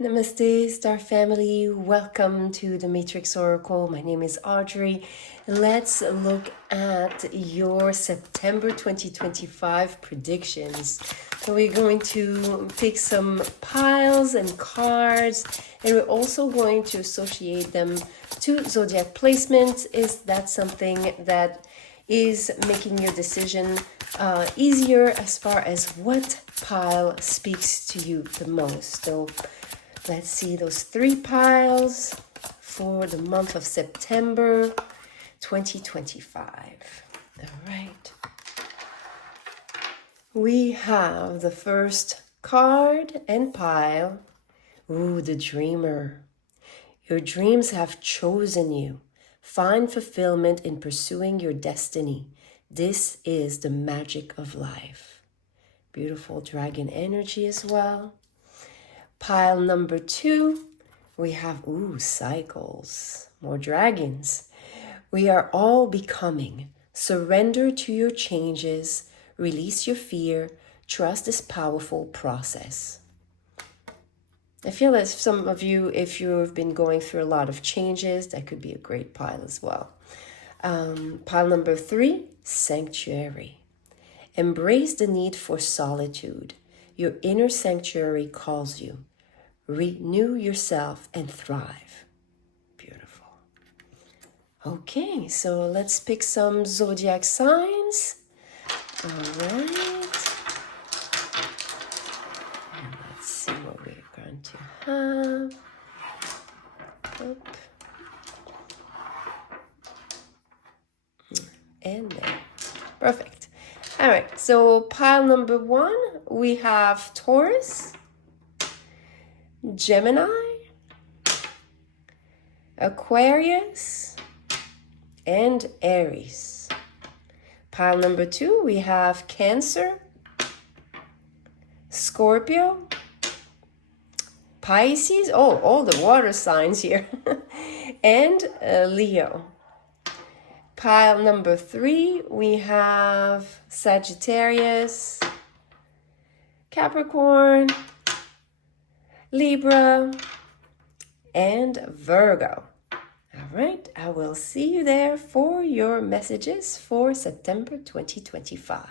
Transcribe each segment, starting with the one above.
Namaste, Star Family. Welcome to the Matrix Oracle. My name is Audrey. Let's look at your September 2025 predictions. So we're going to pick some piles and cards, and we're also going to associate them to zodiac placements. Is that something that is making your decision easier as far as what pile speaks to you the most? So let's see those 3 piles for the month of September 2025. All right. We have the first card and pile. Ooh, the dreamer. Your dreams have chosen you. Find fulfillment in pursuing your destiny. This is the magic of life. Beautiful dragon energy as well. Pile number 2, we have, cycles, more dragons. We are all becoming. Surrender to your changes, release your fear, trust this powerful process. I feel that some of you, if you've been going through a lot of changes, that could be a great pile as well. Pile number 3, sanctuary. Embrace the need for solitude. Your inner sanctuary calls you. Renew yourself and thrive. Beautiful. Okay, so let's pick some zodiac signs. All right. And let's see what we're going to have. Up. And there. Perfect. All right, so pile number 1, we have Taurus, Gemini, Aquarius, and Aries. Pile number 2, we have Cancer, Scorpio, Pisces, all the water signs here, and Leo. Pile number 3, we have Sagittarius, Capricorn, Libra, and Virgo. All right, I will see you there for your messages for September 2025.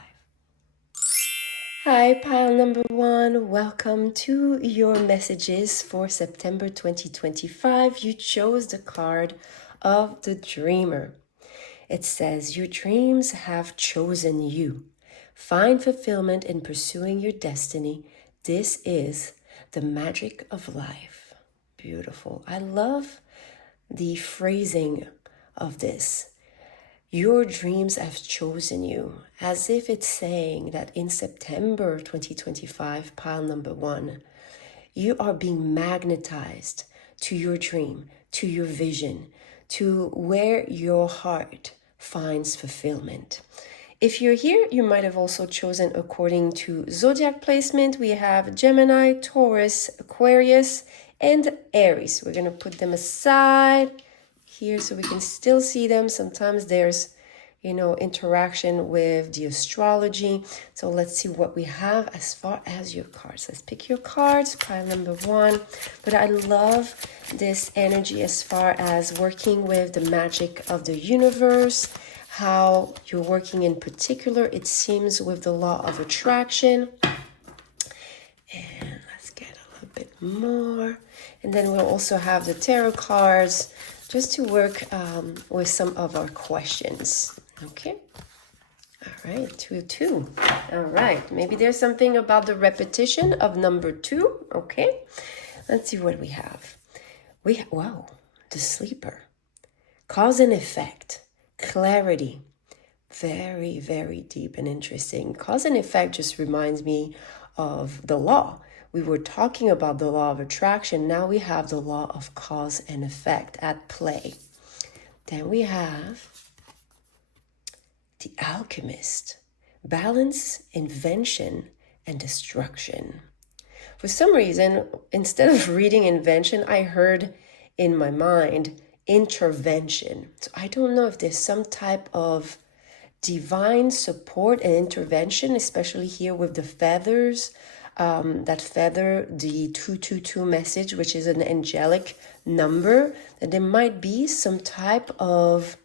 Hi, pile number 1. Welcome to your messages for September 2025. You chose the card of the Dreamer. It says, your dreams have chosen you. Find fulfillment in pursuing your destiny. This is the magic of life. Beautiful. I love the phrasing of this. Your dreams have chosen you, as if it's saying that in September 2025, pile number 1, you are being magnetized to your dream, to your vision, to where your heart finds fulfillment. If you're here, you might have also chosen according to zodiac placement. We have Gemini, Taurus, Aquarius, and Aries. We're going to put them aside here so we can still see them. Sometimes there's, interaction with the astrology. So let's see what we have as far as your cards. Let's pick your cards, pile number 1. But I love this energy as far as working with the magic of the universe, how you're working in particular, it seems, with the law of attraction. And let's get a little bit more. And then we'll also have the tarot cards just to work with some of our questions. Okay. All right, 2. All right, maybe there's something about the repetition of number 2. Okay, let's see what we have. Wow, the sleeper. Cause and effect. Clarity. Very, very deep and interesting. Cause and effect just reminds me of the law. We were talking about the law of attraction. Now we have the law of cause and effect at play. Then we have the alchemist. Balance, invention, and destruction. For some reason, instead of reading invention, I heard in my mind intervention. So I don't know if there's some type of divine support and intervention, especially here with the feathers. that feather, the 222 message, which is an angelic number, that there might be some type of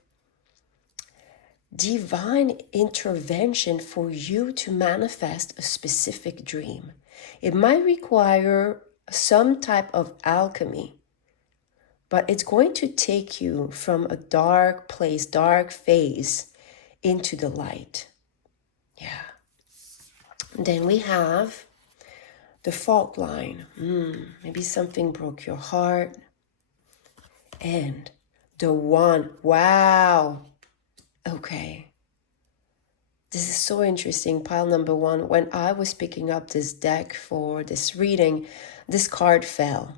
divine intervention for you to manifest a specific dream. It might require some type of alchemy, but it's going to take you from a dark place, dark phase, into the light. Yeah. Then we have the fault line. Maybe something broke your heart. And the one. Wow. Okay. This is so interesting. Pile number one. When I was picking up this deck for this reading, this card fell.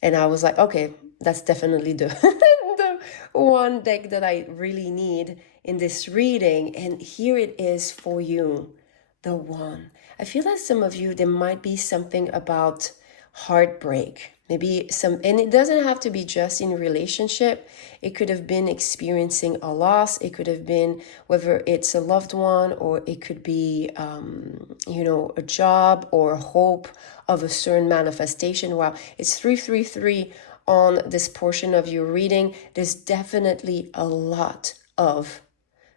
And I was like, okay, that's definitely the, the one deck that I really need in this reading. And here it is for you. The one. I feel that some of you, there might be something about heartbreak. Maybe some, and it doesn't have to be just in relationship. It could have been experiencing a loss. It could have been whether it's a loved one, or it could be, a job or hope of a certain manifestation. Wow, it's 333 on this portion of your reading. There's definitely a lot of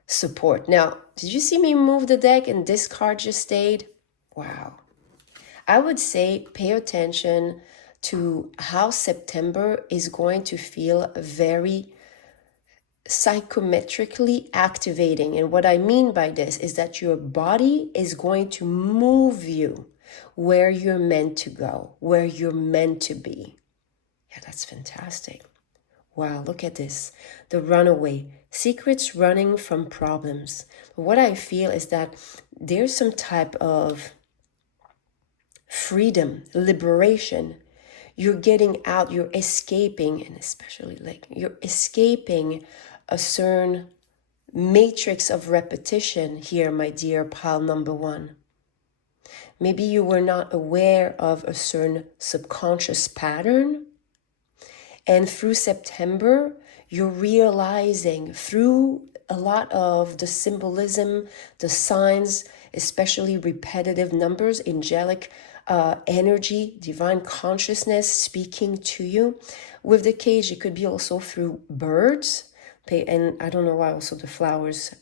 support. Now, did you see me move the deck and this card just stayed? Wow. I would say pay attention to how September is going to feel very psychometrically activating. And what I mean by this is that your body is going to move you where you're meant to go, where you're meant to be. Yeah, that's fantastic. Wow, look at this. The runaway. Secrets running from problems. What I feel is that there's some type of freedom, liberation. You're getting out, you're escaping, and especially you're escaping a certain matrix of repetition here, my dear pile number one. Maybe you were not aware of a certain subconscious pattern. And through September, you're realizing through a lot of the symbolism, the signs, especially repetitive numbers, angelic energy, divine consciousness speaking to you. With the cage, it could be also through birds. And I don't know why also the flowers.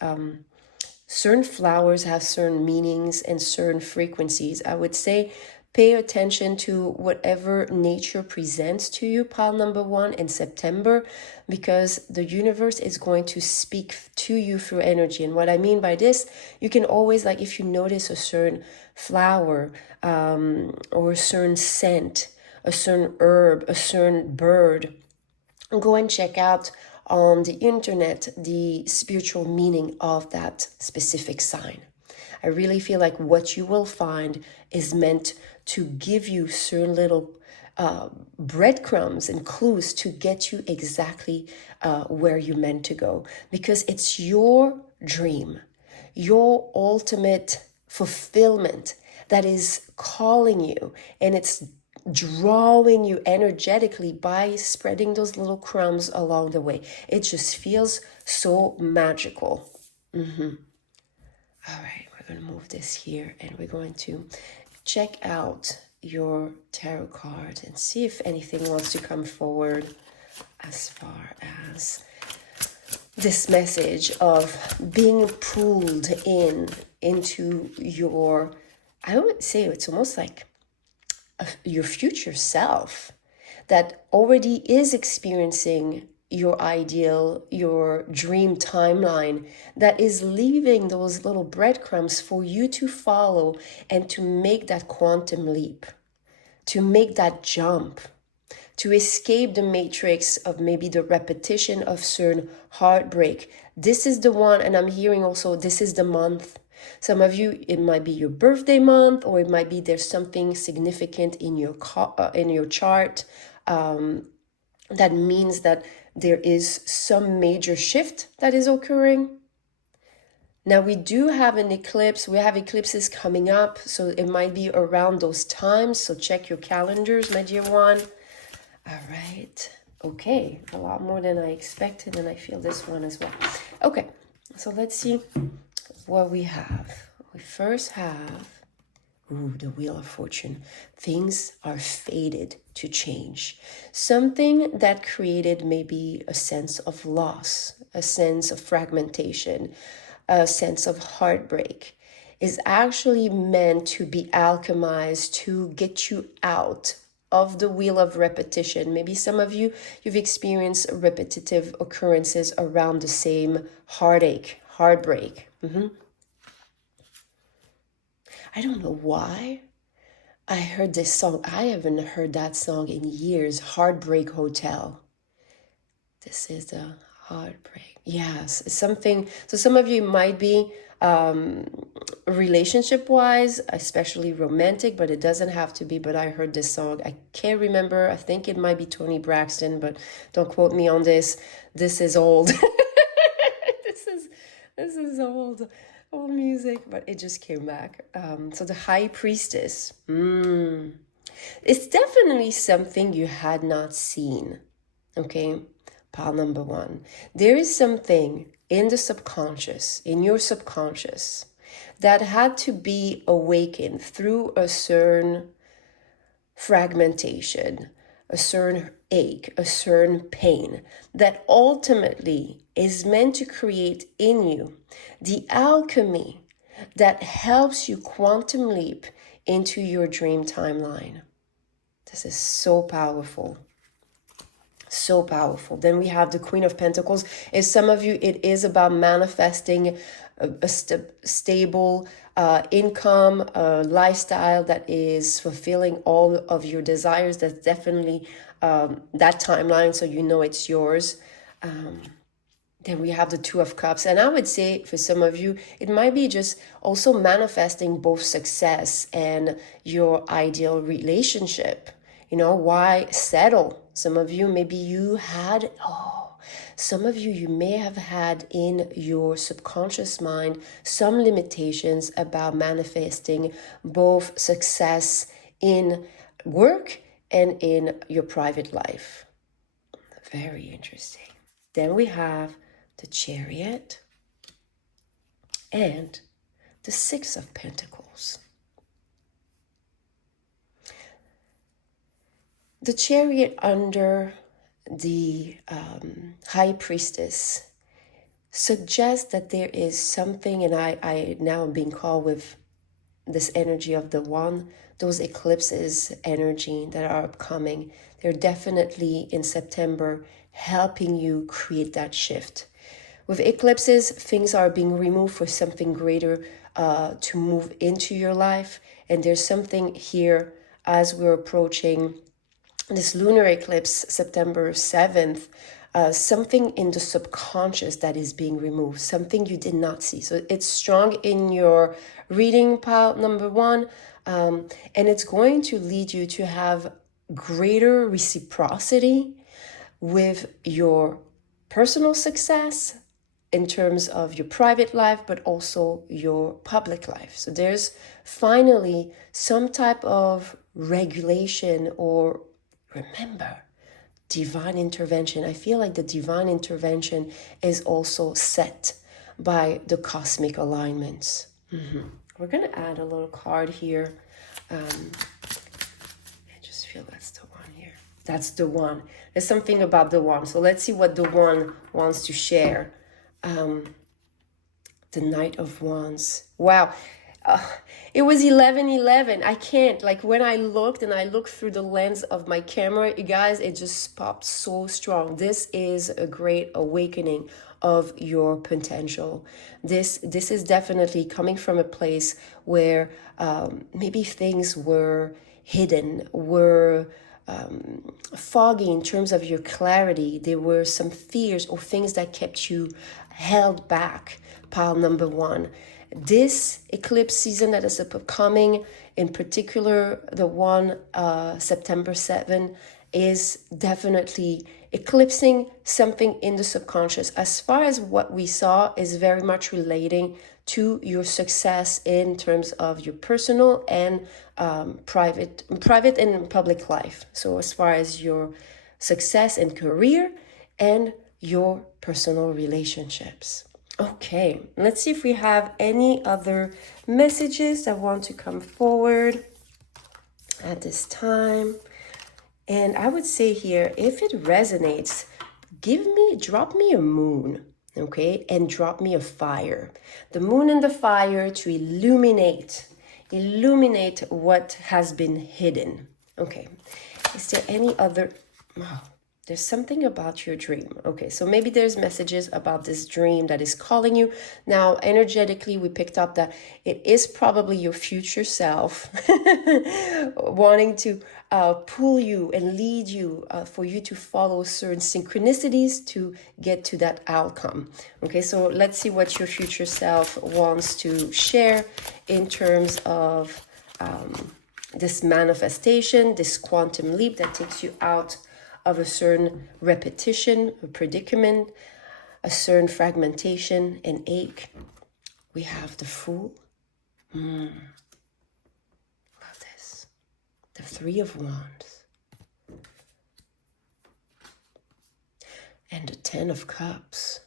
Certain flowers have certain meanings and certain frequencies. I would say pay attention to whatever nature presents to you, pile number one, in September, because the universe is going to speak to you through energy. And what I mean by this, you can always, like if you notice a certain flower or a certain scent, a certain herb, a certain bird, go and check out on the internet the spiritual meaning of that specific sign. I really feel like what you will find is meant to give you certain little breadcrumbs and clues to get you exactly where you're meant to go. Because it's your dream, your ultimate fulfillment that is calling you, and it's drawing you energetically by spreading those little crumbs along the way. It just feels so magical. All right, we're going to move this here and we're going to check out your tarot cards and see if anything wants to come forward as far as this message of being pulled into your, I would say it's almost like your future self that already is experiencing your ideal, your dream timeline, that is leaving those little breadcrumbs for you to follow and to make that quantum leap, to make that jump, to escape the matrix of maybe the repetition of certain heartbreak. This is the one, and I'm hearing also this is the month. Some of you, it might be your birthday month, or it might be there's something significant in your chart that means that there is some major shift that is occurring. Now we do have an eclipse. We have eclipses coming up, so it might be around those times. So check your calendars, my dear one. All right. Okay, a lot more than I expected, and I feel this one as well. Okay, so let's see what we have. We first have Ooh, the Wheel of Fortune. Things are fated to change. Something that created maybe a sense of loss, a sense of fragmentation, a sense of heartbreak is actually meant to be alchemized to get you out of the wheel of repetition. Maybe some of you've experienced repetitive occurrences around the same heartbreak. I don't know why I heard this song. I haven't heard that song in years. Heartbreak Hotel. This is the heartbreak. Yes, something. So some of you might be relationship wise, especially romantic, but it doesn't have to be. But I heard this song. I can't remember. I think it might be Toni Braxton, but don't quote me on this. This is old. this is old music, but it just came back. So the High Priestess. It's definitely something you had not seen. Okay, pile number one. There is something in the subconscious, in your subconscious, that had to be awakened through a certain fragmentation, a certain ache, a certain pain, that ultimately is meant to create in you the alchemy that helps you quantum leap into your dream timeline. This is so powerful. So powerful. Then we have the Queen of Pentacles. Is some of you, it is about manifesting a stable income, a lifestyle that is fulfilling all of your desires. That's definitely that timeline, so you know it's yours. Then we have the Two of Cups. And I would say for some of you, it might be just also manifesting both success and your ideal relationship. You know, why settle? Some of you, maybe you had, some of you may have had in your subconscious mind some limitations about manifesting both success in work and in your private life. Very interesting. Then we have the Chariot and the Six of Pentacles. The Chariot under the High Priestess suggests that there is something, and I now am being called with this energy of the One, those eclipses energy that are upcoming. They're definitely in September helping you create that shift. With eclipses, things are being removed for something greater to move into your life. And there's something here as we're approaching this lunar eclipse, September 7th, something in the subconscious that is being removed, something you did not see. So it's strong in your reading pile number one, and it's going to lead you to have greater reciprocity with your personal success in terms of your private life, but also your public life. So there's finally some type of regulation or, remember, divine intervention. I feel like the divine intervention is also set by the cosmic alignments. We're going to add a little card here. I just feel that's the one here. That's the one. There's something about the one. So let's see what the one wants to share. The Knight of Wands. Wow. It was 11:11. I can't, like, when I looked through the lens of my camera, you guys, it just popped so strong. This is a great awakening of your potential. This is definitely coming from a place where maybe things were hidden, were foggy in terms of your clarity. There were some fears or things that kept you held back. Pile number one. This eclipse season that is upcoming, in particular the one September 7, is definitely eclipsing something in the subconscious. As far as what we saw is very much relating to your success in terms of your personal and private and public life. So as far as your success and career and your personal relationships. Okay, let's see if we have any other messages that want to come forward at this time. And I would say here, if it resonates, drop me a moon, okay? And drop me a fire. The moon and the fire to illuminate what has been hidden. Okay, is there any other, oh, there's something about your dream. Okay, so maybe there's messages about this dream that is calling you. Now, energetically, we picked up that it is probably your future self wanting to pull you and lead you for you to follow certain synchronicities to get to that outcome. Okay, so let's see what your future self wants to share in terms of this manifestation, this quantum leap that takes you out of a certain repetition, a predicament, a certain fragmentation and ache. We have the Fool. Love this. The Three of Wands. And the Ten of Cups.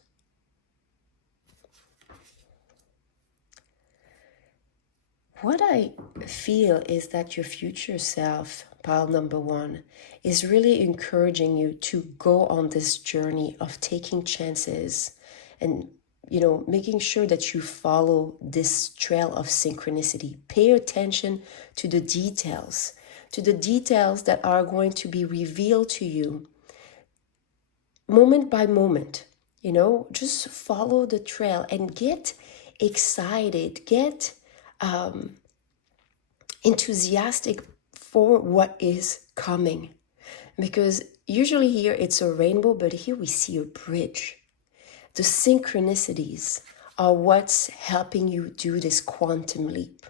What I feel is that your future self, pile number one, is really encouraging you to go on this journey of taking chances and, making sure that you follow this trail of synchronicity. Pay attention to the details that are going to be revealed to you moment by moment. Just follow the trail and get excited, get enthusiastic for what is coming, because usually here it's a rainbow, but here we see a bridge. The synchronicities are what's helping you do this quantum leap.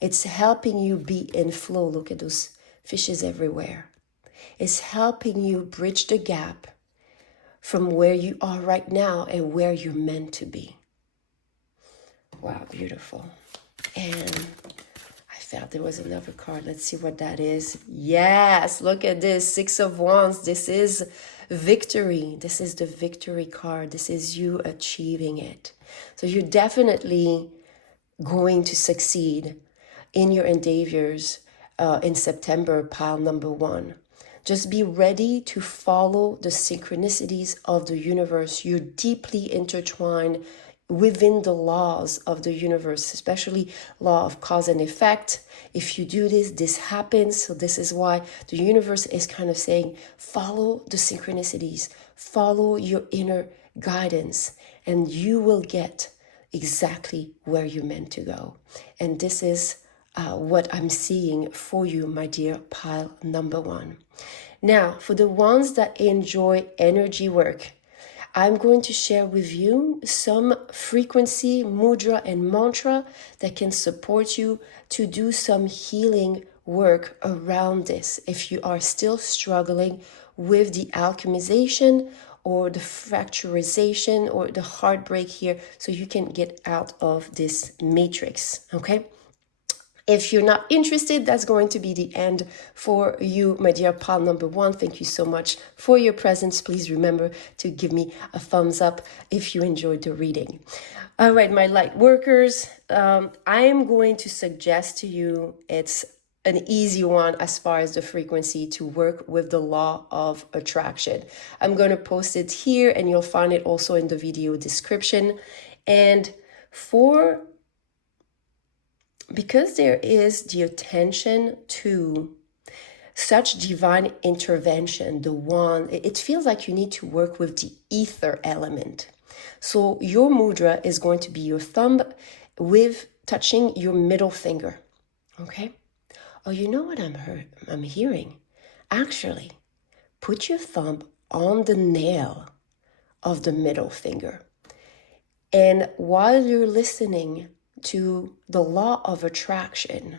It's helping you be in flow. Look at those fishes everywhere. It's helping you bridge the gap from where you are right now and where you're meant to be. Wow, beautiful. And I felt there was another card. Let's see what that is. Yes, look at this. Six of Wands. This is victory. This is the victory card. This is you achieving it. So you're definitely going to succeed in your endeavors in September, pile number one. Just be ready to follow the synchronicities of the universe. You're deeply intertwined within the laws of the universe, especially law of cause and effect. If you do this, this happens. So this is why the universe is kind of saying, follow the synchronicities, follow your inner guidance, and you will get exactly where you're meant to go. And this is what I'm seeing for you, my dear pile number one. Now, for the ones that enjoy energy work, I'm going to share with you some frequency, mudra, and mantra that can support you to do some healing work around this. If you are still struggling with the alchemization or the fracturization or the heartbreak here, so you can get out of this matrix, okay? If you're not interested, that's going to be the end for you, my dear pal number one. Thank you so much for your presence. Please remember to give me a thumbs up if you enjoyed the reading. All right, my light workers, I am going to suggest to you, it's an easy one as far as the frequency to work with the law of attraction. I'm going to post it here and you'll find it also in the video description. And because there is the attention to such divine intervention, it feels like you need to work with the ether element. So your mudra is going to be your thumb with touching your middle finger, okay? Oh, you know what I'm hearing? Actually, put your thumb on the nail of the middle finger. And while you're listening to the law of attraction,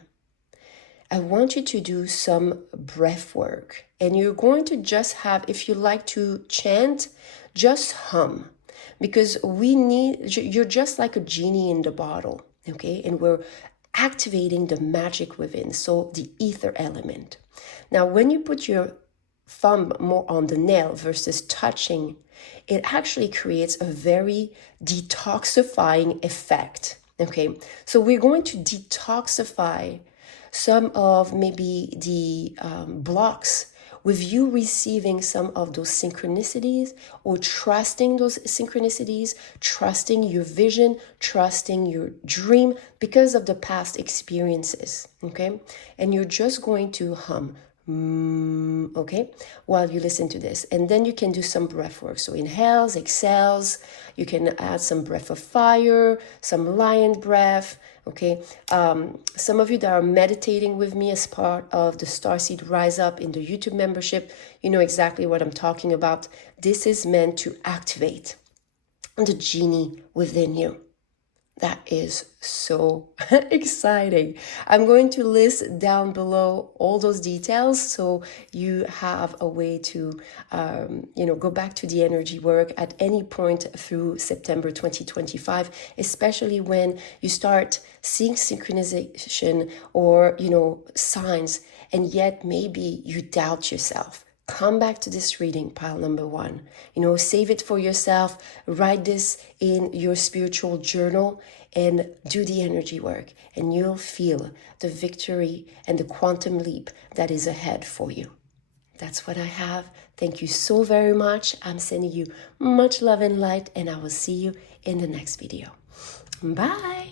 I want you to do some breath work. And you're going to just have, if you like to chant, just hum. Because you're just like a genie in the bottle, okay? And we're activating the magic within, so the ether element. Now, when you put your thumb more on the nail versus touching, it actually creates a very detoxifying effect. Okay, so we're going to detoxify some of maybe the blocks with you receiving some of those synchronicities, or trusting those synchronicities, trusting your vision, trusting your dream because of the past experiences. Okay, and you're just going to hum. Okay, while you listen to this, and then you can do some breath work. So inhales, exhales, you can add some breath of fire, some lion breath. Okay, some of you that are meditating with me as part of the Starseed Rise Up in the YouTube membership, you know exactly what I'm talking about. This is meant to activate the genie within you. That is so exciting. I'm going to list down below all those details so you have a way to, go back to the energy work at any point through September 2025, especially when you start seeing synchronization or, signs, and yet maybe you doubt yourself. Come back to this reading, pile number 1. Save it for yourself. Write this in your spiritual journal and do the energy work. And you'll feel the victory and the quantum leap that is ahead for you. That's what I have. Thank you so very much. I'm sending you much love and light, and I will see you in the next video. Bye.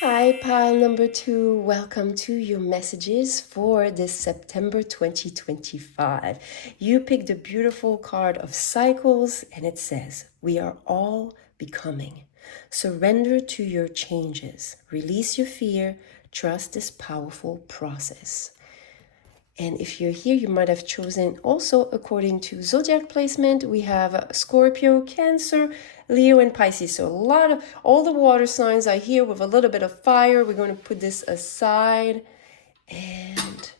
Hi, pile number 2. Welcome to your messages for this September 2025. You picked a beautiful card of cycles, and it says, we are all becoming. Surrender to your changes. Release your fear. Trust this powerful process. And if you're here, you might have chosen also according to Zodiac placement. We have Scorpio, Cancer, Leo, and Pisces. So all the water signs are here with a little bit of fire. We're going to put this aside. And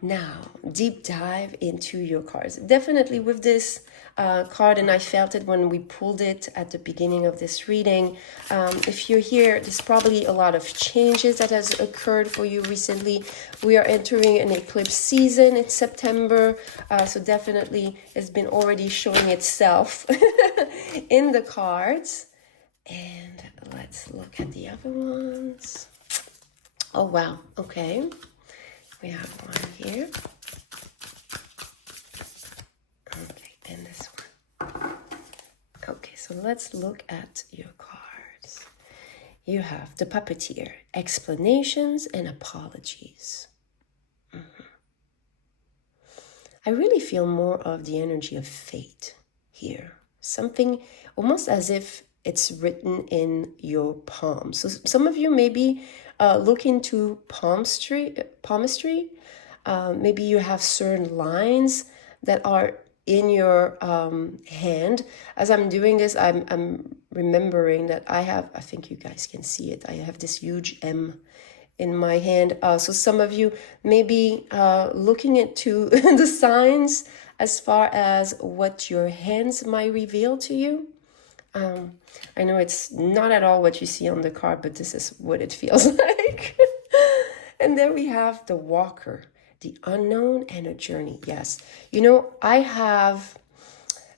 now, deep dive into your cards. Definitely with this card, and I felt it when we pulled it at the beginning of this reading. If you're here, there's probably a lot of changes that has occurred for you recently. We are entering an eclipse season. It's September, so definitely it's been already showing itself in the cards. And let's look at the other ones. Oh, wow. Okay. We have one here. Okay, and this one. Okay, so let's look at your cards. You have the Puppeteer, explanations and apologies. I really feel more of the energy of fate here. Something almost as if it's written in your palm. So some of you maybe look into palmistry. Maybe you have certain lines that are in your hand. As I'm doing this, I'm remembering that I think you guys can see it. I have this huge M in my hand. So some of you may be looking into the signs as far as what your hands might reveal to you. I know it's not at all what you see on the card, but this is what it feels like. And then we have the Walker, the unknown and a journey. Yes. I have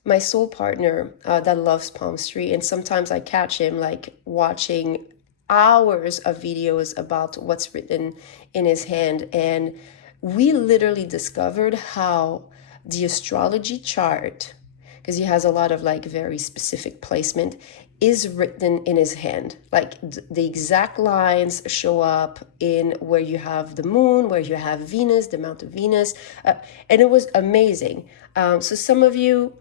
my soul partner that loves palmistry, and sometimes I catch him like watching hours of videos about what's written in his hand. And we literally discovered how the astrology chart, because he has a lot of like very specific placement, is written in his hand. Like the exact lines show up in where you have the moon, where you have Venus, the amount of Venus. And it was amazing. So some of you,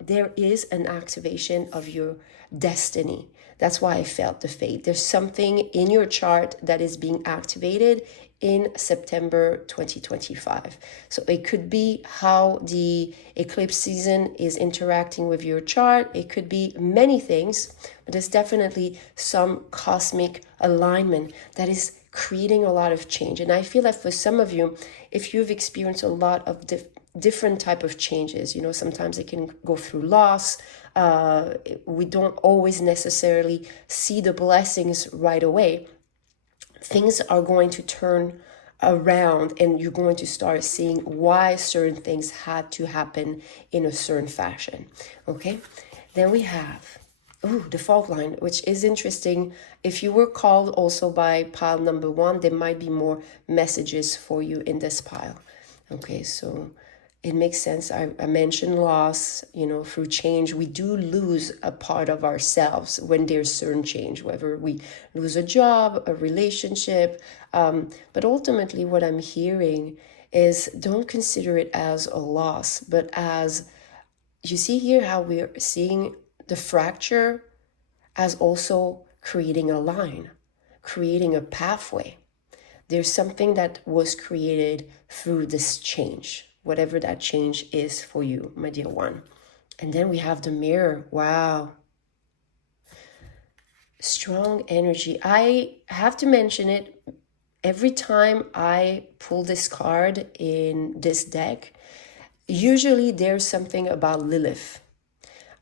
there is an activation of your destiny. That's why I felt the fate. There's something in your chart that is being activated in September 2025. So it could be how the eclipse season is interacting with your chart. It could be many things, but there's definitely some cosmic alignment that is creating a lot of change. And I feel that for some of you, if you've experienced a lot of different type of changes, sometimes it can go through loss. We don't always necessarily see the blessings right away. Things are going to turn around, and you're going to start seeing why certain things had to happen in a certain fashion. Okay, then we have the fault line, which is interesting. If you were called also by pile number 1, there might be more messages for you in this pile. Okay, so it makes sense. I mentioned loss, through change. We do lose a part of ourselves when there's certain change, whether we lose a job, a relationship. But ultimately, what I'm hearing is don't consider it as a loss, but as, you see here how we're seeing the fracture as also creating a line, creating a pathway. There's something that was created through this change, whatever that change is for you, my dear one. And then we have the mirror. Wow. Strong energy. I have to mention it every time I pull this card in this deck. Usually there's something about Lilith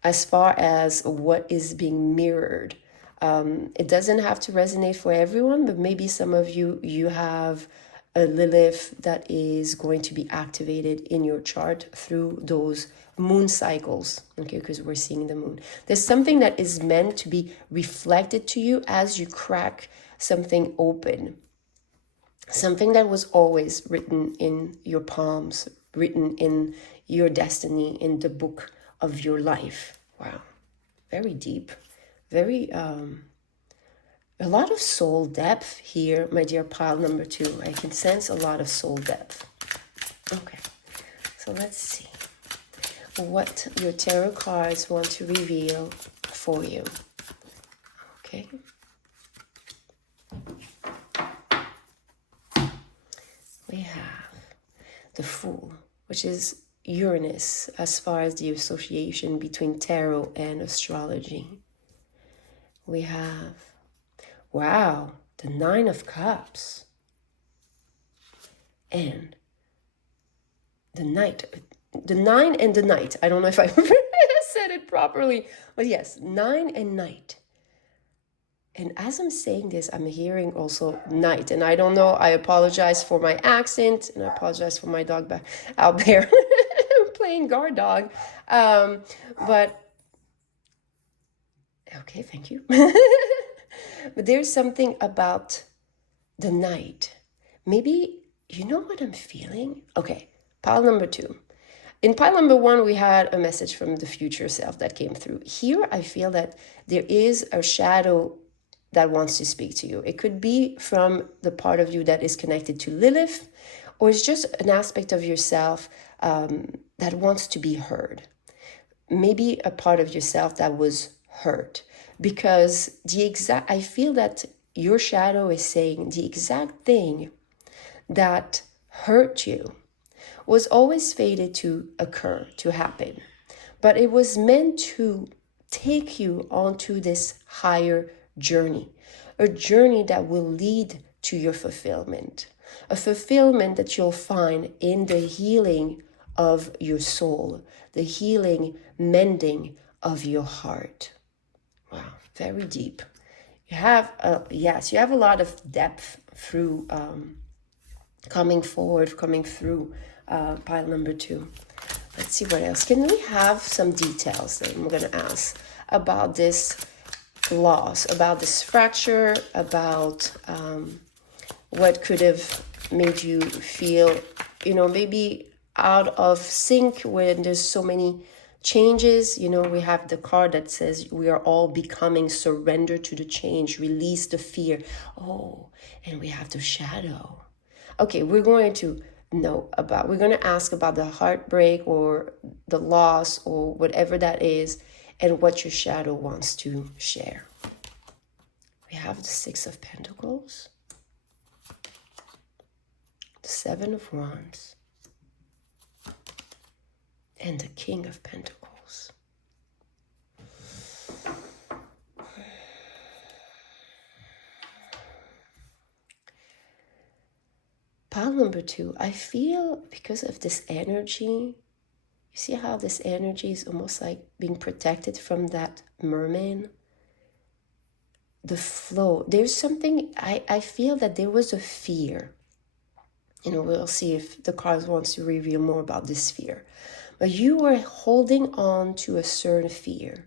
as far as what is being mirrored. It doesn't have to resonate for everyone, but maybe some of you have a Lilith that is going to be activated in your chart through those moon cycles, okay, because we're seeing the moon. There's something that is meant to be reflected to you as you crack something open. Something that was always written in your palms, written in your destiny, in the book of your life. Wow, very deep, very a lot of soul depth here, my dear pile number 2. I can sense a lot of soul depth. Okay, so let's see what your tarot cards want to reveal for you. Okay. We have the Fool, which is Uranus as far as the association between tarot and astrology. We have, wow, the 9 of Cups and the Knight. The 9 and the Knight. I don't know if I said it properly, but yes, 9 and Knight. And as I'm saying this, I'm hearing also Knight. And I don't know, I apologize for my accent, and I apologize for my dog back out there playing guard dog. But, okay, thank you. But there's something about the Knight. Maybe, you know what I'm feeling? Okay, pile number 2. In pile number 1, we had a message from the future self that came through. Here, I feel that there is a shadow that wants to speak to you. It could be from the part of you that is connected to Lilith, or it's just an aspect of yourself that wants to be heard. Maybe a part of yourself that was hurt, because I feel that your shadow is saying the exact thing that hurt you was always fated to occur, to happen. But it was meant to take you onto this higher journey, a journey that will lead to your fulfillment, a fulfillment that you'll find in the healing of your soul, the healing, mending of your heart. Wow, very deep. You have, yes, you have a lot of depth through coming forward, coming through pile number 2. Let's see what else. Can we have some details that I'm going to ask about this loss, about this fracture, about what could have made you feel, maybe out of sync when there's so many changes. We have the card that says we are all becoming, surrender to the change, release the fear. Oh, and we have the shadow. Okay, we're going to ask about the heartbreak or the loss or whatever that is, and what your shadow wants to share. We have the 6 of Pentacles, the 7 of Wands, and the King of Pentacles. Pile number 2, I feel because of this energy, you see how this energy is almost like being protected from that merman? The flow. There's something, I feel that there was a fear we'll see if the cards wants to reveal more about this fear. But you were holding on to a certain fear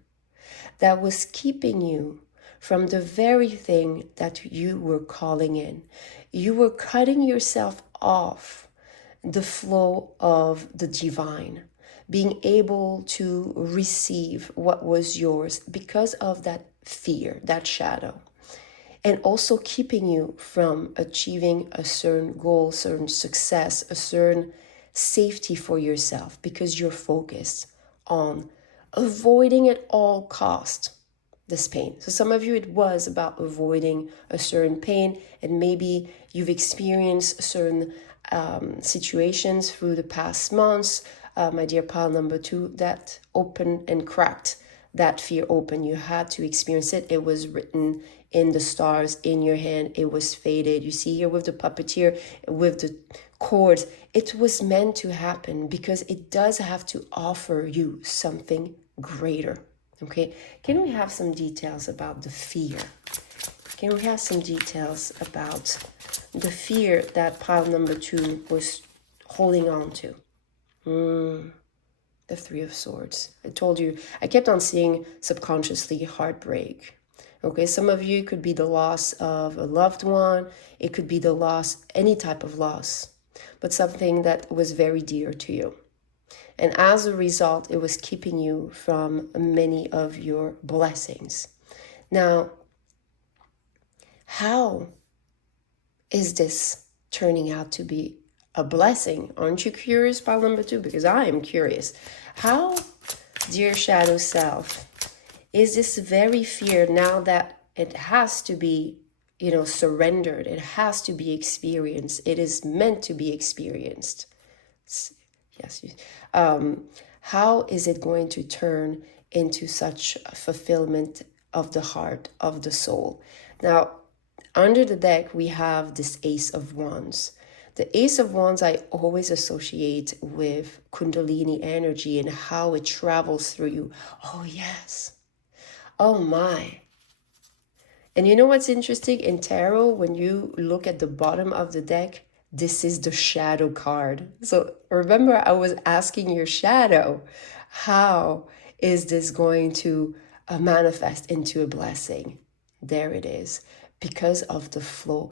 that was keeping you from the very thing that you were calling in. You were cutting yourself off the flow of the divine, being able to receive what was yours because of that fear, that shadow, and also keeping you from achieving a certain goal, certain success, a certain safety for yourself because you're focused on avoiding at all cost this pain. So some of you, it was about avoiding a certain pain, and maybe you've experienced certain situations through the past months, my dear pile number 2, that opened and cracked that fear open. You had to experience it. It was written in the stars, in your hand. It was fated. You see here with the puppeteer, with the cords, it was meant to happen because it does have to offer you something greater. Okay, can we have some details about the fear? Can we have some details about the fear that pile number 2 was holding on to? The 3 of Swords. I told you, I kept on seeing subconsciously heartbreak. Okay, some of you, it could be the loss of a loved one. It could be the loss, any type of loss, but something that was very dear to you. And as a result, it was keeping you from many of your blessings. Now, how is this turning out to be a blessing? Aren't you curious, pile number 2? Because I am curious. How, dear shadow self, is this very fear, now that it has to be, surrendered, it has to be experienced, it is meant to be experienced. Yes. How is it going to turn into such a fulfillment of the heart, of the soul? Now, under the deck, we have this Ace of Wands. The Ace of Wands I always associate with Kundalini energy and how it travels through you. Oh, yes. Oh, my. And you know what's interesting? In tarot, when you look at the bottom of the deck, this is the shadow card. So remember, I was asking your shadow, how is this going to manifest into a blessing? There it is. Because of the flow.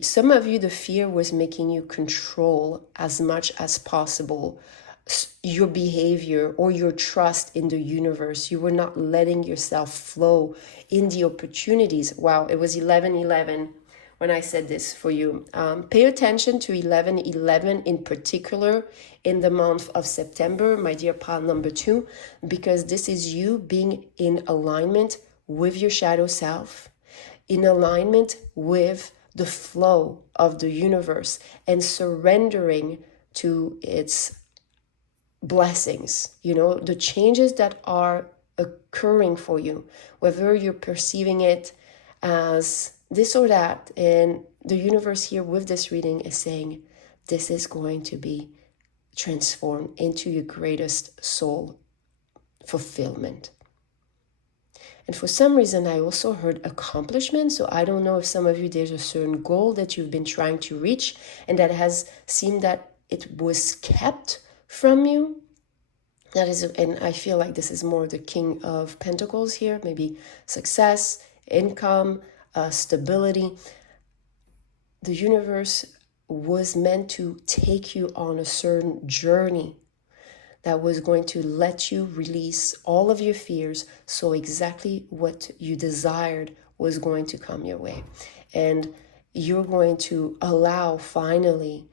Some of you, the fear was making you control as much as possible your behavior or your trust in the universe. You were not letting yourself flow in the opportunities. Wow, it was 11:11 when I said this for you. Pay attention to 11:11 in particular in the month of September, my dear pile number 2, because this is you being in alignment with your shadow self, in alignment with the flow of the universe, and surrendering to its blessings, the changes that are occurring for you, whether you're perceiving it as this or that. And the universe here with this reading is saying, this is going to be transformed into your greatest soul fulfillment. And for some reason, I also heard accomplishment. So I don't know if some of you, there's a certain goal that you've been trying to reach and that has seemed that it was kept from you. That is, and I feel like this is more the King of Pentacles here, maybe success, income, stability. The universe was meant to take you on a certain journey that was going to let you release all of your fears, so exactly what you desired was going to come your way. And you're going to allow finally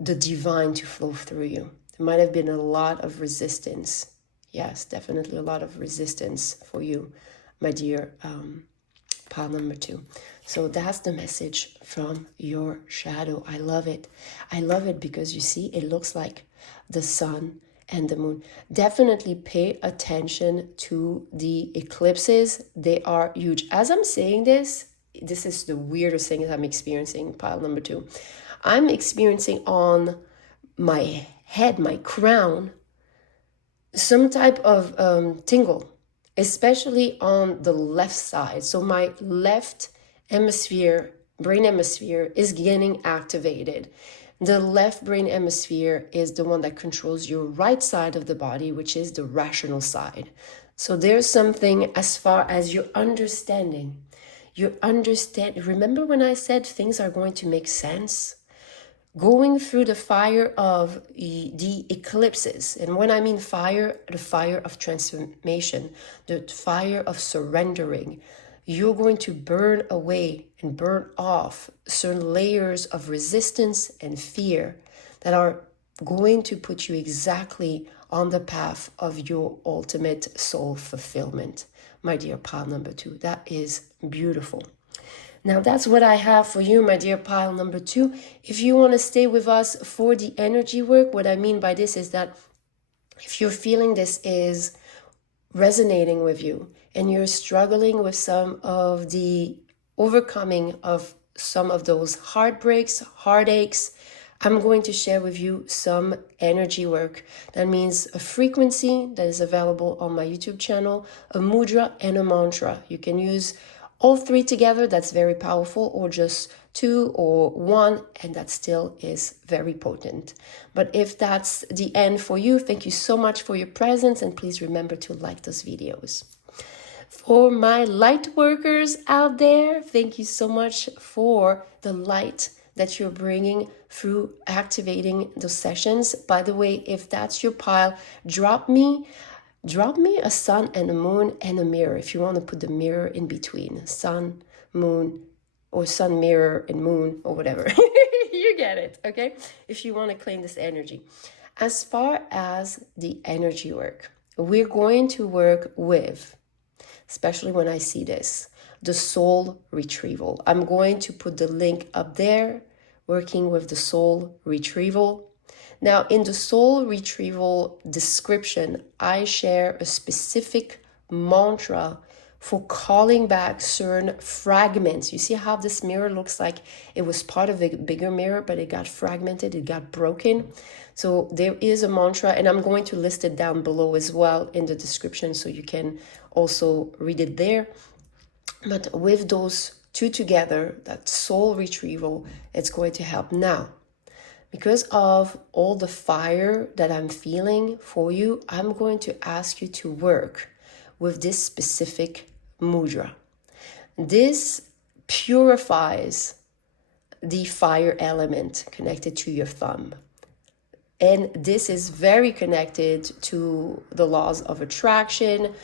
the divine to flow through you. There might have been a lot of resistance. Yes, definitely a lot of resistance for you, my dear pile number 2. So that's the message from your shadow. I love it. I love it because you see, it looks like the sun and the moon. Definitely pay attention to the eclipses. They are huge. As I'm saying this is the weirdest thing that I'm experiencing, pile number 2. I'm experiencing on my head, my crown, some type of tingle, especially on the left side. So my left hemisphere, brain hemisphere, is getting activated. The left brain hemisphere is the one that controls your right side of the body, which is the rational side. So there's something as far as your understanding. Remember when I said things are going to make sense? Going through the fire of the eclipses. And when I mean fire, the fire of transformation, the fire of surrendering, you're going to burn away and burn off certain layers of resistance and fear that are going to put you exactly on the path of your ultimate soul fulfillment. My dear pile number 2, that is beautiful. Now that's what I have for you, my dear pile number 2. If you want to stay with us for the energy work, what I mean by this is that if you're feeling this is resonating with you and you're struggling with some of the overcoming of some of those heartbreaks, heartaches, I'm going to share with you some energy work. That means a frequency that is available on my YouTube channel, a mudra, and a mantra. You can use all 3 together, that's very powerful, or just 2 or 1, and that still is very potent. But if that's the end for you, thank you so much for your presence, and please remember to like those videos. For my light workers out there, thank you so much for the light that you're bringing through activating those sessions. By the way, if that's your pile, drop me a sun and a moon and a mirror. If you want to put the mirror in between, sun, moon, or sun, mirror, and moon, or whatever. You get it, okay? If you want to claim this energy. As far as the energy work, we're going to work with, especially when I see this, the soul retrieval. I'm going to put the link up there, working with the soul retrieval. Now, in the soul retrieval description, I share a specific mantra for calling back certain fragments. You see how this mirror looks like it was part of a bigger mirror, but it got fragmented, it got broken. So there is a mantra, and I'm going to list it down below as well in the description so you can also read it there. But with those 2 together, that soul retrieval, it's going to help. Now, because of all the fire that I'm feeling for you, I'm going to ask you to work with this specific mudra. This purifies the fire element connected to your thumb. And this is very connected to the laws of attraction,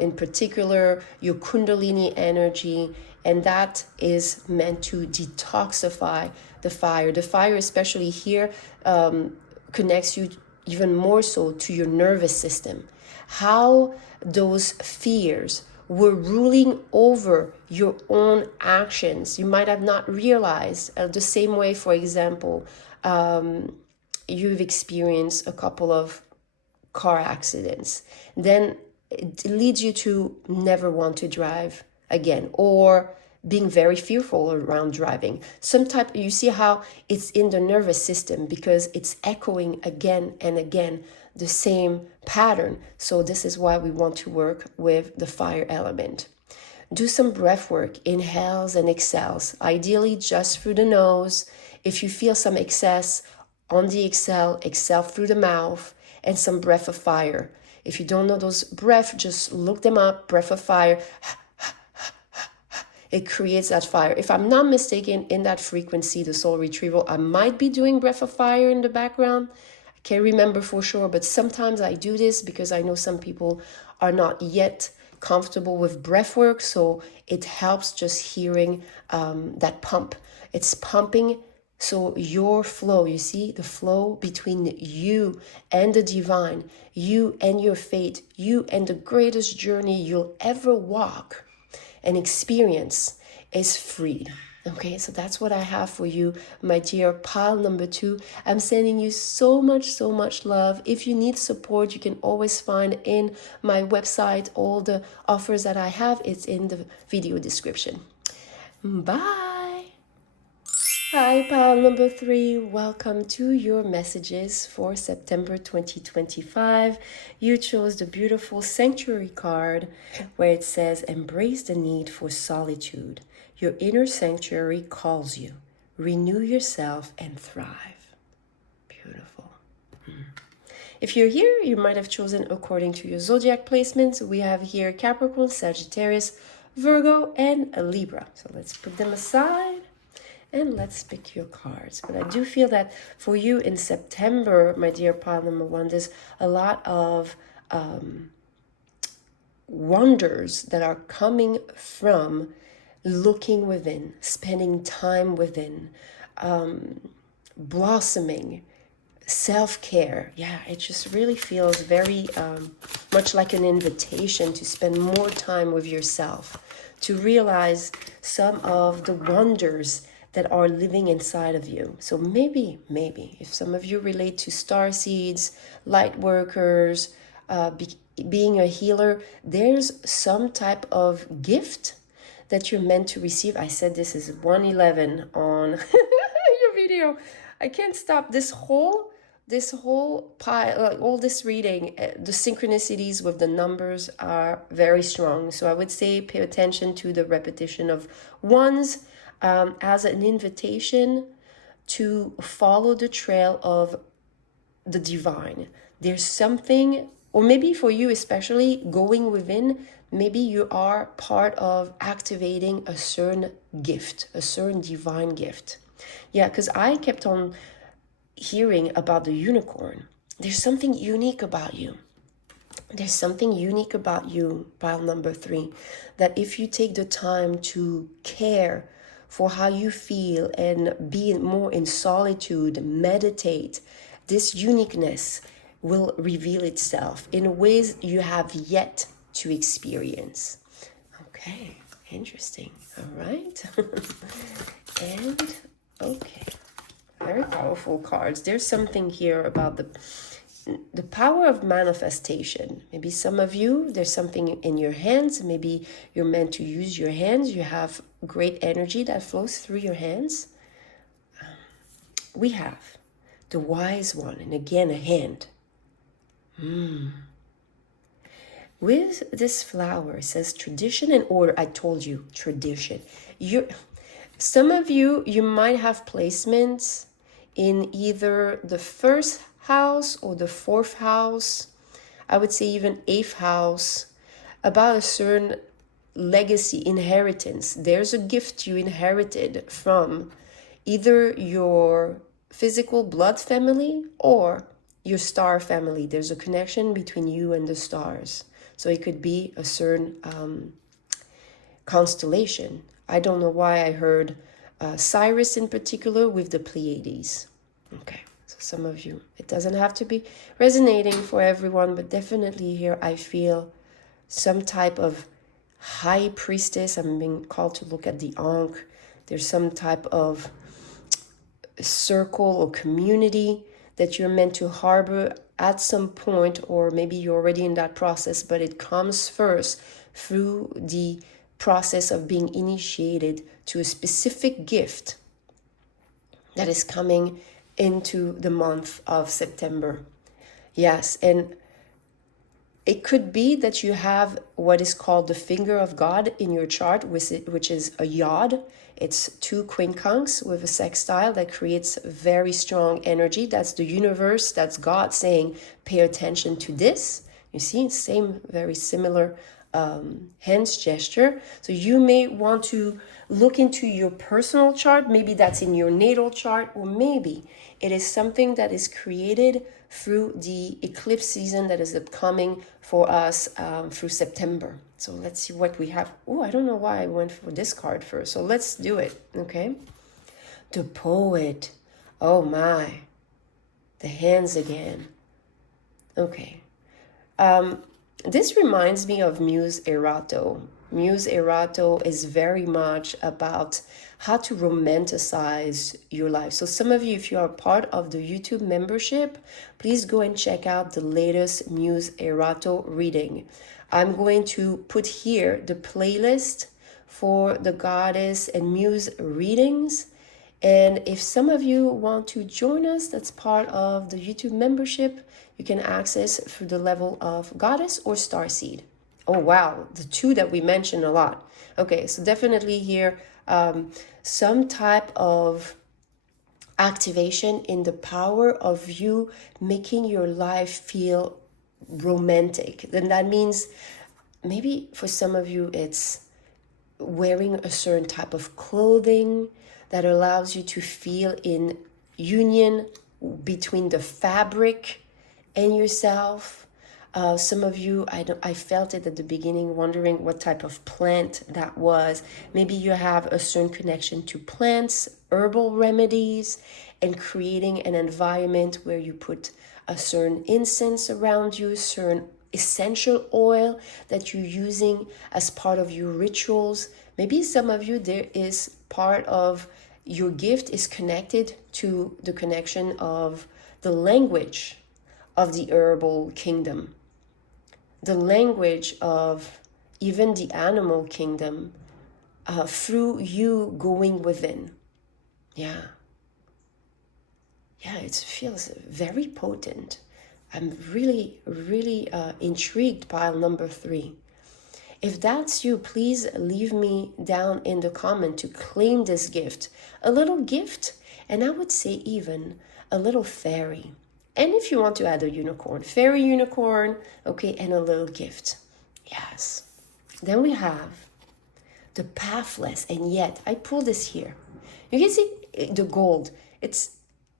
in particular, your Kundalini energy. And that is meant to detoxify the fire. The fire, especially here, connects you even more so to your nervous system. How those fears were ruling over your own actions. You might have not realized the same way, for example, you've experienced a couple of car accidents. Then it leads you to never want to drive again, or being very fearful around driving. You see how it's in the nervous system because it's echoing again and again the same pattern. So this is why we want to work with the fire element. Do some breath work, inhales and exhales, ideally just through the nose. If you feel some excess on the exhale through the mouth, and some breath of fire. If you don't know those breaths, just look them up, breath of fire. It creates that fire. If I'm not mistaken, in that frequency, the soul retrieval, I might be doing breath of fire in the background. I can't remember for sure, but sometimes I do this because I know some people are not yet comfortable with breath work, so it helps just hearing that pump. It's pumping, so your flow, you see, the flow between you and the divine, you and your fate, you and the greatest journey you'll ever walk and experience is free. Okay, so that's what I have for you, my dear pile number 2. I'm sending you so much love. If you need support, you can always find in my website all the offers that I have. It's in the video description. Bye. Hi, pile number 3. Welcome to your messages for September 2025. You chose the beautiful Sanctuary card where it says, embrace the need for solitude. Your inner sanctuary calls you. Renew yourself and thrive. Beautiful. If you're here, you might have chosen according to your zodiac placements. We have here Capricorn, Sagittarius, Virgo, and a Libra. So let's put them aside and let's pick your cards. But I do feel that for you in September, my dear pile number one, there's a lot of wonders that are coming from looking within, spending time within, blossoming, self-care. Yeah, it just really feels very much like an invitation to spend more time with yourself, to realize some of the wonders that are living inside of you. So maybe if some of you relate to star seeds, light workers, being a healer, there's some type of gift that you're meant to receive. I said this is 111 on your video. I can't stop this whole pile, like all this reading. The synchronicities with the numbers are very strong. So I would say pay attention to the repetition of ones as an invitation to follow the trail of the divine. There's something, or maybe for you especially, going within, maybe you are part of activating a certain gift, a certain divine gift. Yeah, because I kept on hearing about the unicorn. There's something unique about you. There's something unique about you, pile number 3, that if you take the time to care for how you feel and be more in solitude, meditate, this uniqueness will reveal itself in ways you have yet to experience. Okay, interesting. All right. And okay, very powerful cards. There's something here about the power of manifestation. Maybe some of you, there's something in your hands. Maybe you're meant to use your hands. You have great energy that flows through your hands. We have the wise one, and again, a hand. With this flower, it says tradition and order. I told you, tradition. Some of you might have placements in either the first house or the 4th house. I would say even 8th house, about a certain legacy, inheritance. There's a gift you inherited from either your physical blood family or your star family. There's a connection between you and the stars. So it could be a certain constellation. I don't know why I heard Cyrus in particular with the Pleiades. Okay, so some of you, it doesn't have to be resonating for everyone, but definitely here I feel some type of high priestess. I'm being called to look at the Ankh. There's some type of circle or community that you're meant to harbor at some point, or maybe you're already in that process, but it comes first through the process of being initiated to a specific gift that is coming into the month of September. Yes, and it could be that you have what is called the finger of God in your chart, which is a yod. It's 2 quincunx with a sextile that creates very strong energy. That's the universe, that's God saying, pay attention to this. You see, same, very similar hands gesture. So you may want to look into your personal chart. Maybe that's in your natal chart, or maybe it is something that is created through the eclipse season that is upcoming for us through September. So let's see what we have. Oh, I don't know why I went for this card first. So let's do it, okay? The Poet. Oh my. The hands again. Okay. This reminds me of Muse Erato. Muse Erato is very much about how to romanticize your life. So some of you, if you are part of the YouTube membership, please go and check out the latest Muse Erato reading. I'm going to put here the playlist for the Goddess and Muse readings. And if some of you want to join us, that's part of the YouTube membership, you can access through the level of Goddess or Starseed. Oh, wow. The 2 that we mentioned a lot. Okay, so definitely here, some type of activation in the power of you making your life feel romantic. Then that means maybe for some of you it's wearing a certain type of clothing that allows you to feel in union between the fabric and yourself. Some of you, I felt it at the beginning, wondering what type of plant that was. Maybe you have a certain connection to plants, herbal remedies, and creating an environment where you put a certain incense around you, certain essential oil that you're using as part of your rituals. Maybe some of you, there is part of your gift is connected to the connection of the language of the herbal kingdom, the language of even the animal kingdom, through you going within. Yeah, it feels very potent. I'm really, really intrigued, pile number 3. If that's you, please leave me down in the comment to claim this gift. A little gift, and I would say even a little fairy. And if you want to add a unicorn, fairy unicorn, okay, and a little gift. Yes. Then we have the pathless, and yet I pull this here. You can see the gold.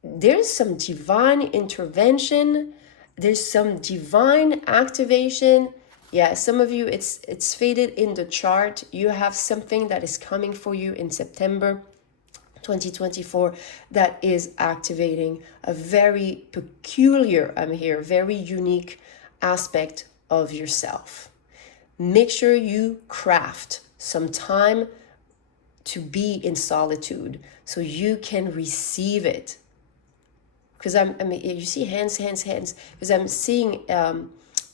There's some divine intervention. There's some divine activation. Yeah, some of you, it's faded in the chart. You have something that is coming for you in September 2024 that is activating a very peculiar, very unique aspect of yourself. Make sure you craft some time to be in solitude so you can receive it. Because you see hands, because I'm seeing,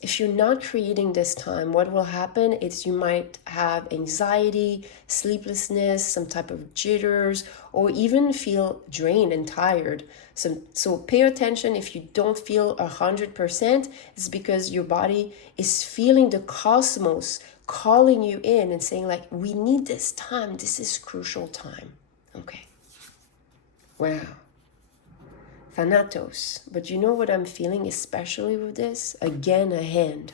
if you're not creating this time, what will happen is you might have anxiety, sleeplessness, some type of jitters, or even feel drained and tired. So pay attention. If you don't feel 100%, it's because your body is feeling the cosmos calling you in and saying like, we need this time. This is crucial time. Okay. Wow. Thanatos. But you know what I'm feeling especially with this? Again, a hand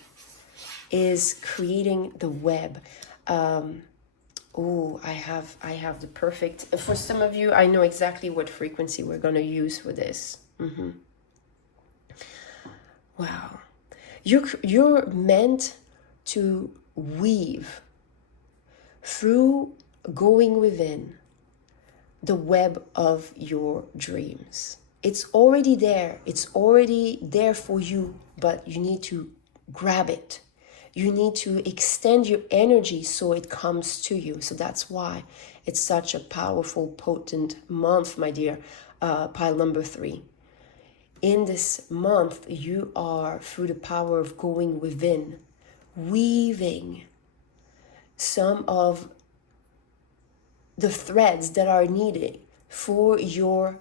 is creating the web. I have the perfect, for some of you, I know exactly what frequency we're going to use for this. Wow. You're meant to weave through going within the web of your dreams. It's already there. It's already there for you, but you need to grab it. You need to extend your energy so it comes to you. So that's why it's such a powerful, potent month, my dear, pile number 3. In this month, you are, through the power of going within, weaving some of the threads that are needed for your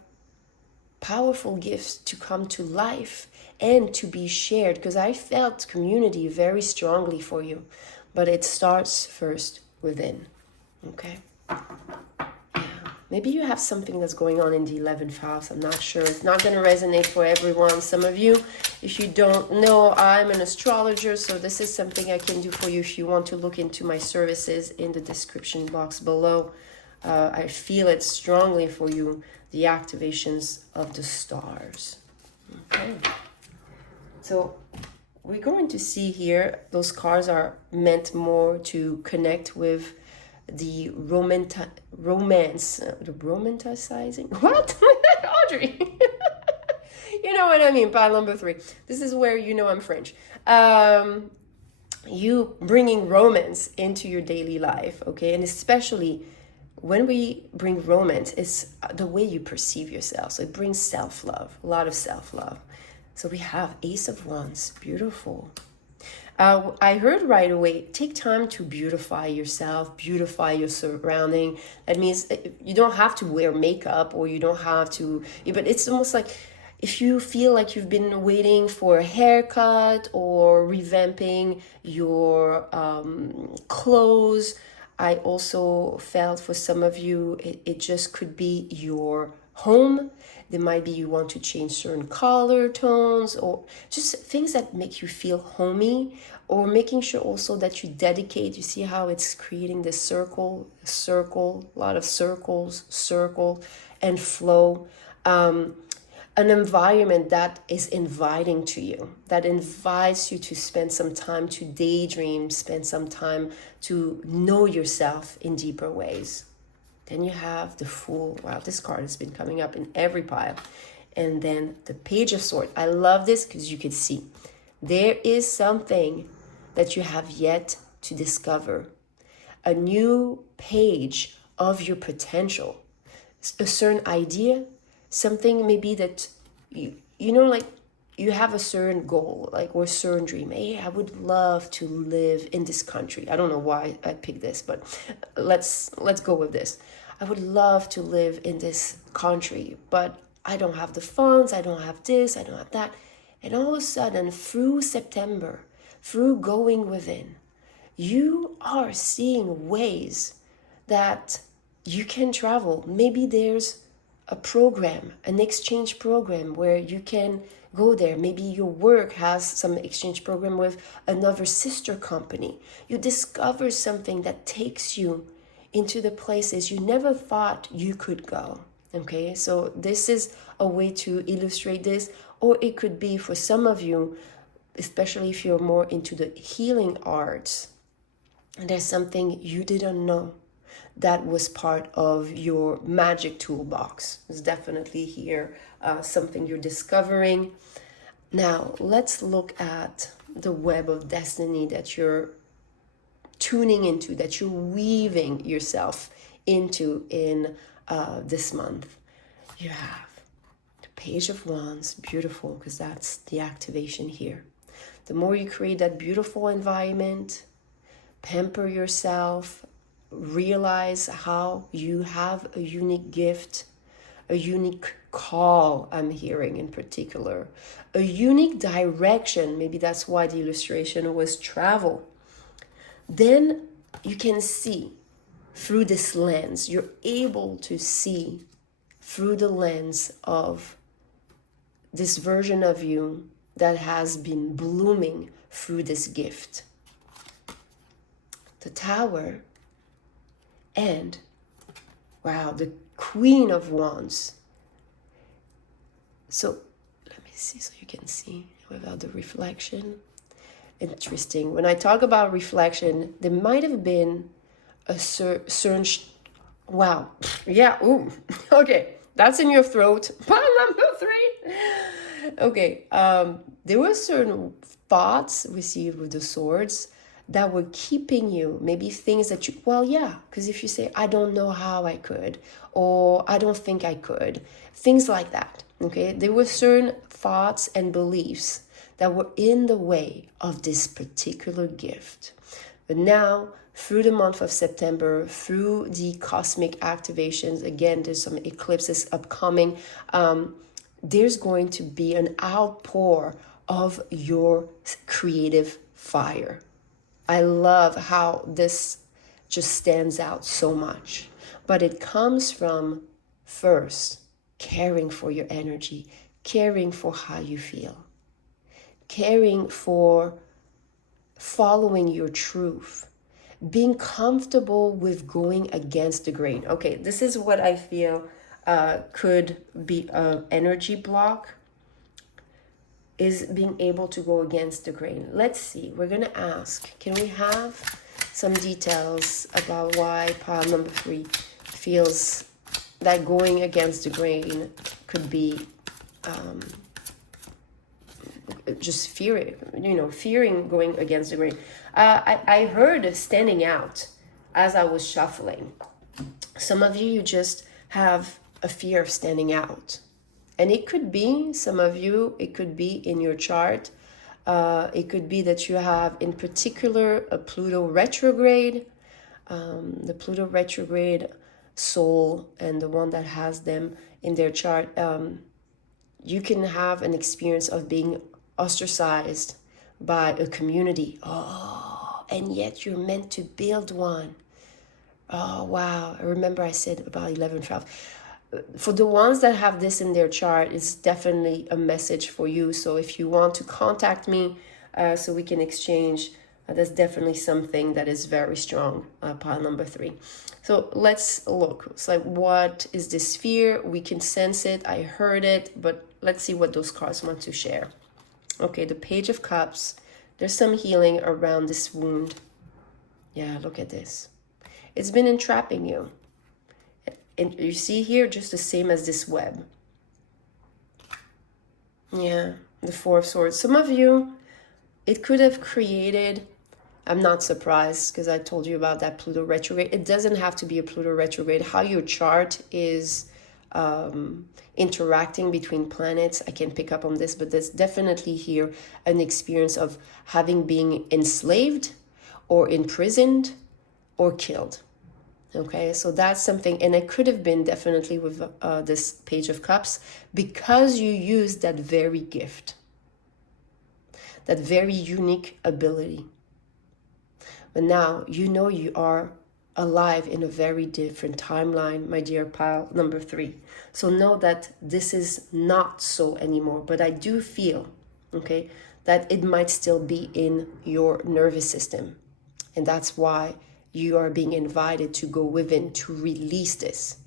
powerful gifts to come to life and to be shared, because I felt community very strongly for you, but it starts first within. Okay. Maybe you have something that's going on in the 11th house. I'm not sure. It's not going to resonate for everyone. Some of you, if you don't know, I'm an astrologer, so this is something I can do for you. If you want to look into my services, in the description box below, I feel it strongly for you, the activations of the stars. Okay. So we're going to see here, those cards are meant more to connect with the romanticizing. What? Audrey. You know what I mean, pile number 3. This is where you know I'm French. You bringing romance into your daily life, okay? And especially when we bring romance, it's the way you perceive yourself. So it brings self-love, a lot of self-love. So we have Ace of Wands, beautiful. I heard right away, take time to beautify yourself, beautify your surrounding. That means you don't have to wear makeup, or you don't have to, but it's almost like if you feel like you've been waiting for a haircut or revamping your clothes. I also felt for some of you, it just could be your home. There might be you want to change certain color tones, or just things that make you feel homey, or making sure also that you dedicate. You see how it's creating this circle, a lot of circles, circle and flow. An environment that is inviting to you, that invites you to spend some time to daydream, spend some time to know yourself in deeper ways. Then you have the Fool. Wow, this card has been coming up in every pile. And then the Page of Swords. I love this because you can see there is something that you have yet to discover. A new page of your potential. A certain idea, something maybe that you know, like you have a certain goal, like, or a certain dream. Hey, I would love to live in this country. I don't know why I picked this, but let's go with this. I would love to live in this country, but I don't have the funds, I don't have this, I don't have that. And all of a sudden, through September, through going within, you are seeing ways that you can travel. Maybe there's a program, an exchange program where you can go there. Maybe your work has some exchange program with another sister company. You discover something that takes you into the places you never thought you could go. Okay, so this is a way to illustrate this, or it could be for some of you, especially if you're more into the healing arts, there's something you didn't know that was part of your magic toolbox. It's definitely here, something you're discovering. Now, let's look at the web of destiny that you're tuning into, that you're weaving yourself into in this month. You have the Page of Wands, beautiful, because that's the activation here. The more you create that beautiful environment, pamper yourself, realize how you have a unique gift, a unique call, I'm hearing in particular, a unique direction. Maybe that's why the illustration was travel. Then you can see through this lens, you're able to see through the lens of this version of you that has been blooming through this gift. The Tower and, wow, the Queen of Wands. So let me see so you can see without the reflection. Interesting. When I talk about reflection, there might have been a certain wow. Yeah. Ooh. Okay. That's in your throat. Pile number 3. Okay. There were certain thoughts we see with the swords that were keeping you, maybe things that you, well, yeah, because if you say, I don't know how I could, or I don't think I could, things like that, okay? There were certain thoughts and beliefs that were in the way of this particular gift. But now, through the month of September, through the cosmic activations, again, there's some eclipses upcoming, there's going to be an outpour of your creative fire. I love how this just stands out so much. But it comes from, first, caring for your energy, caring for how you feel, caring for following your truth, being comfortable with going against the grain. Okay, this is what I feel could be an energy block, is being able to go against the grain. Let's see, we're gonna ask, can we have some details about why pile number 3 feels that going against the grain could be just fearing going against the grain. I heard standing out as I was shuffling. Some of you just have a fear of standing out. And it could be, some of you, it could be in your chart. It could be that you have, in particular, a Pluto retrograde. The Pluto retrograde soul and the one that has them in their chart. You can have an experience of being ostracized by a community. Oh, and yet you're meant to build one. Oh, wow. I remember I said about 11, 12. for the ones that have this in their chart, it's definitely a message for you. So if you want to contact me so we can exchange, that's definitely something that is very strong, pile number 3. So let's look. It's like, what is this fear? We can sense it. I heard it, but let's see what those cards want to share. Okay, the Page of Cups. There's some healing around this wound. Yeah, look at this. It's been entrapping you. And you see here, just the same as this web. Yeah, the Four of Swords. Some of you, it could have created, I'm not surprised because I told you about that Pluto retrograde. It doesn't have to be a Pluto retrograde. How your chart is interacting between planets, I can pick up on this, but there's definitely here an experience of having been enslaved or imprisoned or killed. Okay, so that's something, and it could have been definitely with this Page of Cups, because you used that very gift, that very unique ability. But now you know you are alive in a very different timeline, my dear pile number 3. So know that this is not so anymore, but I do feel, okay, that it might still be in your nervous system. And that's why you are being invited to go within to release this.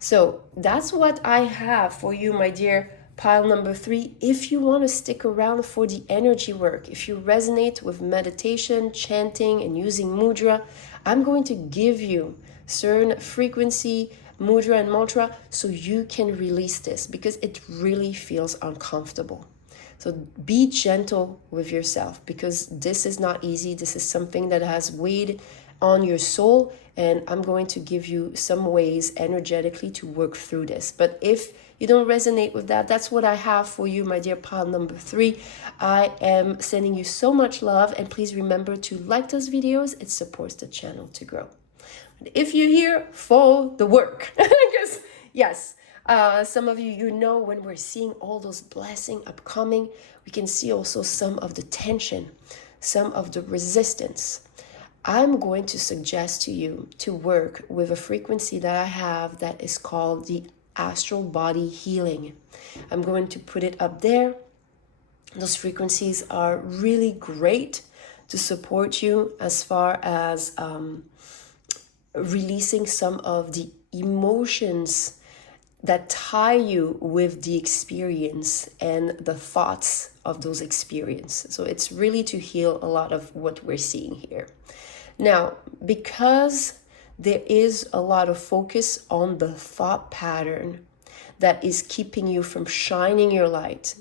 So that's what I have for you, my dear pile number 3. If you want to stick around for the energy work, if you resonate with meditation, chanting, and using mudra, I'm going to give you certain frequency, mudra, and mantra so you can release this, because it really feels uncomfortable. So be gentle with yourself, because this is not easy. This is something that has weighed on your soul, and I'm going to give you some ways energetically to work through this. But if you don't resonate with that, that's what I have for you, my dear pile number 3. I am sending you so much love, and please remember to like those videos. It supports the channel to grow. And if you're here for the work, because yes, some of you, you know, when we're seeing all those blessings upcoming, we can see also some of the tension, some of the resistance. I'm going to suggest to you to work with a frequency that I have that is called the astral body healing. I'm going to put it up there. Those frequencies are really great to support you as far as releasing some of the emotions that tie you with the experience and the thoughts of those experiences. So it's really to heal a lot of what we're seeing here. Now, because there is a lot of focus on the thought pattern that is keeping you from shining your light,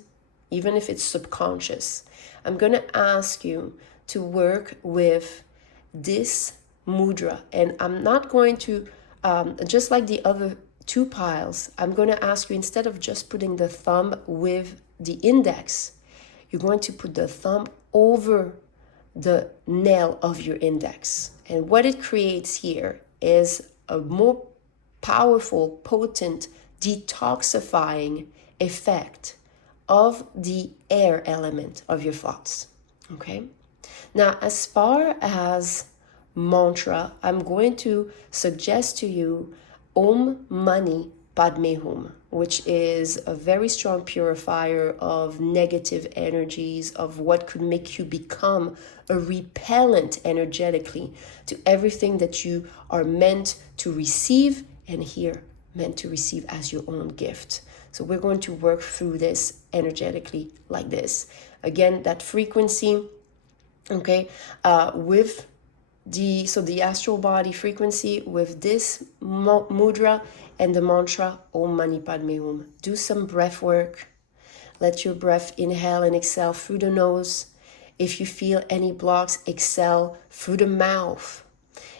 even if it's subconscious, I'm going to ask you to work with this mudra. And I'm not going to, just like the other 2 piles, I'm going to ask you, instead of just putting the thumb with the index, you're going to put the thumb over the nail of your index. And what it creates here is a more powerful, potent, detoxifying effect of the air element of your thoughts. Okay? Now, as far as mantra, I'm going to suggest to you Om Mani Padme Hum, which is a very strong purifier of negative energies, of what could make you become a repellent energetically to everything that you are meant to receive, and here meant to receive as your own gift. So we're going to work through this energetically like this. Again, that frequency, okay, with the astral body frequency, with this mudra and the mantra Om Mani Padme Hum. Do some breath work. Let your breath inhale and exhale through the nose. If you feel any blocks, exhale through the mouth.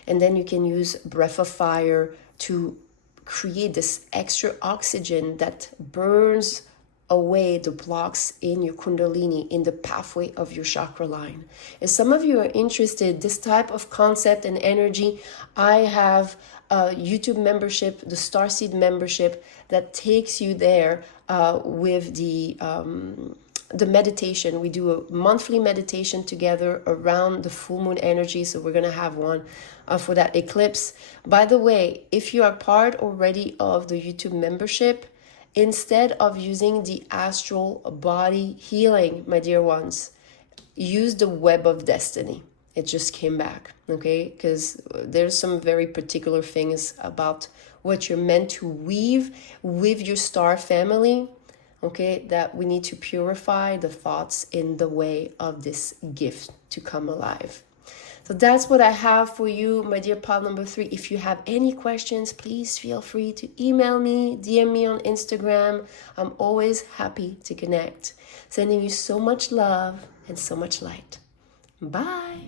And then you can use breath of fire to create this extra oxygen that burns away the blocks in your kundalini, in the pathway of your chakra line. If some of you are interested, this type of concept and energy, I have a YouTube membership, the Starseed membership, that takes you there with the the meditation. We do a monthly meditation together around the full moon energy. So we're going to have one for that eclipse. By the way, if you are part already of the YouTube membership, instead of using the astral body healing, my dear ones, use the web of destiny. It just came back, okay? Because there's some very particular things about what you're meant to weave with your star family, okay, that we need to purify the thoughts in the way of this gift to come alive. So that's what I have for you, my dear pile number 3. If you have any questions, please feel free to email me, DM me on Instagram. I'm always happy to connect. Sending you so much love and so much light. Bye.